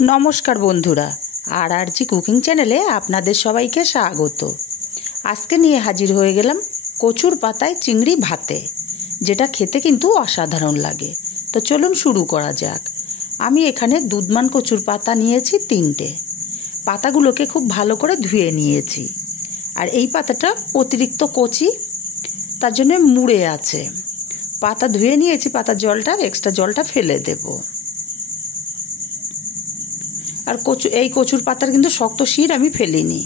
नमस्कार बंधुरा RRG cooking चैनेले आपनादेर सबाइके स्वागत। आजके निये हाजिर हये गेलाम कचुर पाताय चिंगड़ी भाते, जेटा खेते किन्तु असाधारण लागे। तो चलुन शुरू करा जाक। आमी एखाने दुधमान कचुर पाता नियेछि 3টে। पातागुलोके खूब भालो करे धुए नियेछि। आर एई पाताटा अतिरिक्त कचि, तार जन्य मुड़े आछे। पाता धुए नियेछि, पातार जलटा एक्सट्रा जलटा फेले देब। और कचुर पातार किन्तु शक्त शिर आमी फेलिनी।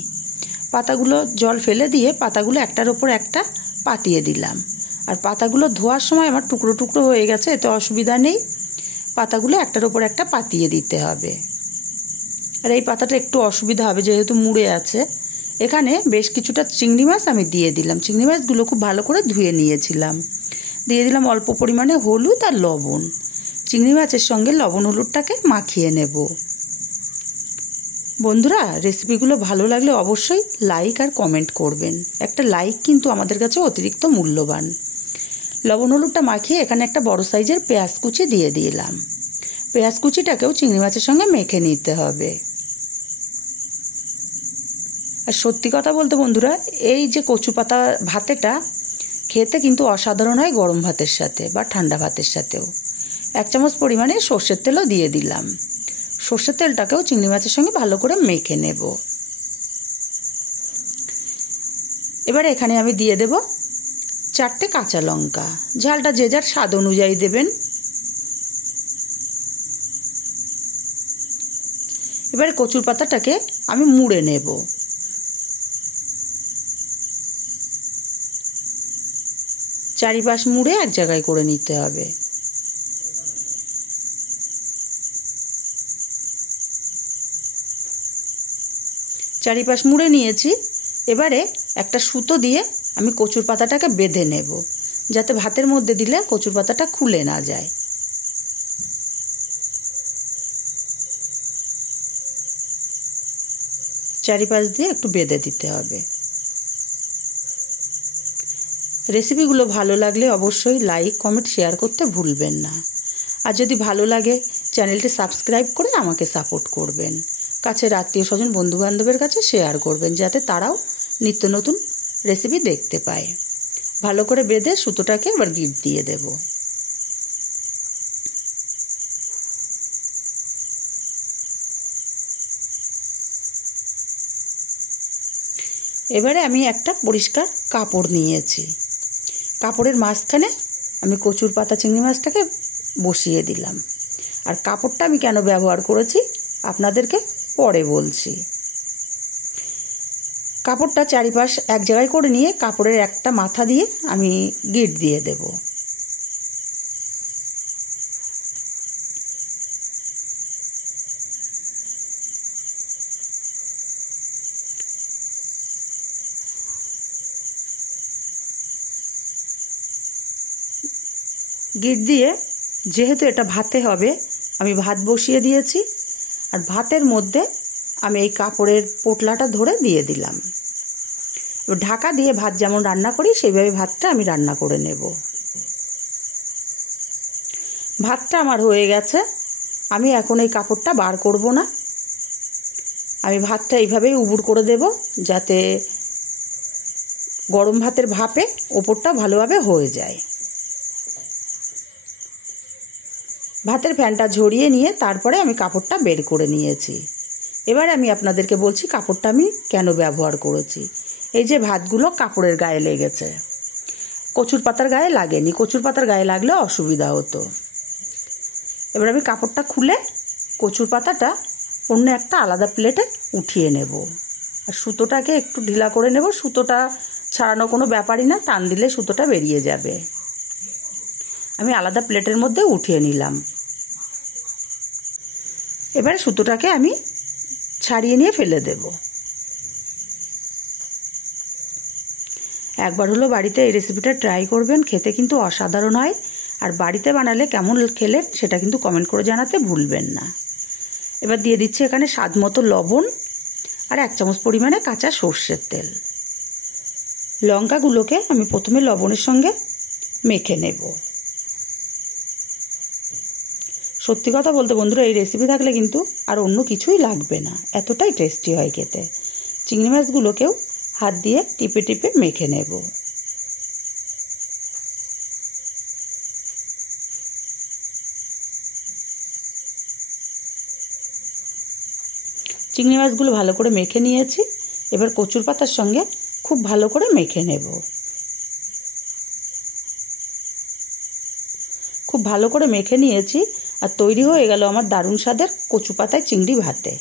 पातागुलो जल फेले दिए पातागुलो एकटार ओपर एकटा पातिये दिलाम। और पातागुलो धोयार समय आमार टुकरो टुकरो हये गेछे, एते असुविधा नेई। पातागुलो एकटार ओपर एकटा पातिये दिते हबे। और एई पाताटा एकटु असुविधा हबे जेहेतु मुड़े आछे। एखाने बेश किछुटा चिंगड़ी माछ आमी दिये दिलाम। चिंगड़ी माछगुलो खूब भालो करे धुए नियेछिलाम। दिये दिलाम अल्प परिमाणे हलुद और लबण। चिंगड़ी माछेर संगे लबण हलुदटाके माखिये नेब। बंधुरा रेसिपिगुलो भालो लागले अवश्यई लाइक और कमेंट करबेन। एक लाइक किन्तु आमादेर काछे अतिरिक्त मूल्यबान। लबण हलुदटा माखिए एखाने एकटा बड़ साइजेर पेঁয়াজ कुचि दिए दिलाम। पेঁয়াজ कुचिटाकेও चिंगड़ी माछेर संगे मेखे निते हबे। और सत्यि कथा बोलते बंधुरा এই যে কচু পাতা ভাতেটা খেতে কিন্তু অসাধারণ হয় গরম ভাতের সাথে বা ঠান্ডা ভাতের সাথেও। 1 চামচ পরিমাণে সরষের তেলও দিয়ে দিলাম। সরষের তেলটাকেও চিংড়ি মাছের সঙ্গে ভালো করে মেখে নেব। এবারে এখানে আমি দিয়ে দেব 4টে কাঁচা লঙ্কা। ঝালটা যে যার স্বাদ অনুযায়ী দেবেন। এবারে কচুর পাতাটাকে আমি মুড়ে নেব। চারিপাশ মুড়ে এক জায়গায় করে নিতে হবে। চারিপাশ মুড়ে নিয়েছি। এবারে একটা সুতো দিয়ে আমি কচুর পাতাটাকে বেঁধে নেব, যাতে ভাতের মধ্যে দিলে কচুর পাতাটা খুলে না যায়। চারিপাশ দিয়ে একটু বেঁধে দিতে হবে। রেসিপিগুলো ভালো লাগলে অবশ্যই লাইক কমেন্ট শেয়ার করতে ভুলবেন না। আর যদি ভালো লাগে চ্যানেলটি সাবস্ক্রাইব করে আমাকে সাপোর্ট করবেন। কাছের আত্মীয় স্বজন বন্ধু বান্ধবের কাছে শেয়ার করবেন, যাতে তারাও নিত্য নতুন রেসিপি দেখতে পায়। ভালো করে বেঁধে সুতোটাকে আবার গিট দিয়ে দেব। এবারে আমি একটা পরিষ্কার কাপড় নিয়েছি। কাপড়ের মাঝখানে আমি কচুর পাতা চিংড়ি মাছটাকে বসিয়ে দিলাম। আর কাপড়টা আমি কেন ব্যবহার করেছি আপনাদেরকে পরে বলছি। কাপড়টা চারিপাশ এক জায়গায় করে নিয়ে কাপড়ের একটা মাথা দিয়ে আমি গিট দিয়ে দেব। গিট দিয়ে যেহেতু এটা ভাতে হবে, আমি ভাত বসিয়ে দিয়েছি। আর ভাতের মধ্যে আমি এই কাপড়ের পোটলাটা ধরে দিয়ে দিলাম। এবার ঢাকা দিয়ে ভাত যেমন রান্না করি সেইভাবে ভাতটা আমি রান্না করে নেব। ভাতটা আমার হয়ে গেছে। আমি এখন এই কাপড়টা বার করব না। আমি ভাতটা এইভাবেই উবুড় করে দেব, যাতে গরম ভাতের ভাপে ওপরটা ভালোভাবে হয়ে যায়। ভাতের ফ্যানটা ঝরিয়ে নিয়ে তারপরে আমি কাপড়টা বের করে নিয়েছি। এবার আমি আপনাদেরকে বলছি কাপড়টা আমি কেন ব্যবহার করেছি। এই যে ভাতগুলো কাপড়ের গায়ে লেগেছে, কচুর পাতার গায়ে লাগেনি। কচুর পাতার গায়ে লাগলে অসুবিধা হতো। এবার আমি কাপড়টা খুলে কচুর পাতাটা অন্য একটা আলাদা প্লেটে উঠিয়ে নেব। আর সুতোটাকে একটু ঢিলা করে নেব। সুতোটা ছাড়ানো কোনো ব্যাপারই না, টান দিলে সুতোটা বেরিয়ে যাবে। আমি আলাদা প্লেটের মধ্যে উঠিয়ে নিলাম। এবারে সুতোটাকে আমি ছাড়িয়ে নিয়ে ফেলে দেব। একবার হলো বাড়িতে এই রেসিপিটা ট্রাই করবেন, খেতে কিন্তু অসাধারণ হয়। আর বাড়িতে বানালে কেমন খেলে সেটা কিন্তু কমেন্ট করে জানাতে ভুলবেন না। এবার দিয়ে দিচ্ছি এখানে স্বাদ মতো লবণ আর 1 চামচ পরিমাণে কাঁচা সর্ষের তেল। লঙ্কাগুলোকে আমি প্রথমে লবণের সঙ্গে মেখে নেব। সত্যি কথা বলতে বন্ধুরা, এই রেসিপি থাকলে কিন্তু আর অন্য কিছুই লাগবে না, এতটাই টেস্টি হয় খেতে। চিংড়ি মাছগুলোকেও হাত দিয়ে টিপে টিপে মেখে নেব। চিংড়ি মাছগুলো ভালো করে মেখে নিয়েছি। এবার কচুর পাতার সঙ্গে খুব ভালো করে মেখে নেব। খুব ভালো করে মেখে নিয়েছি আর তৈরি হয়ে গেল আমার দারুণ স্বাদের কচু পাতায় চিংড়ি ভাতে।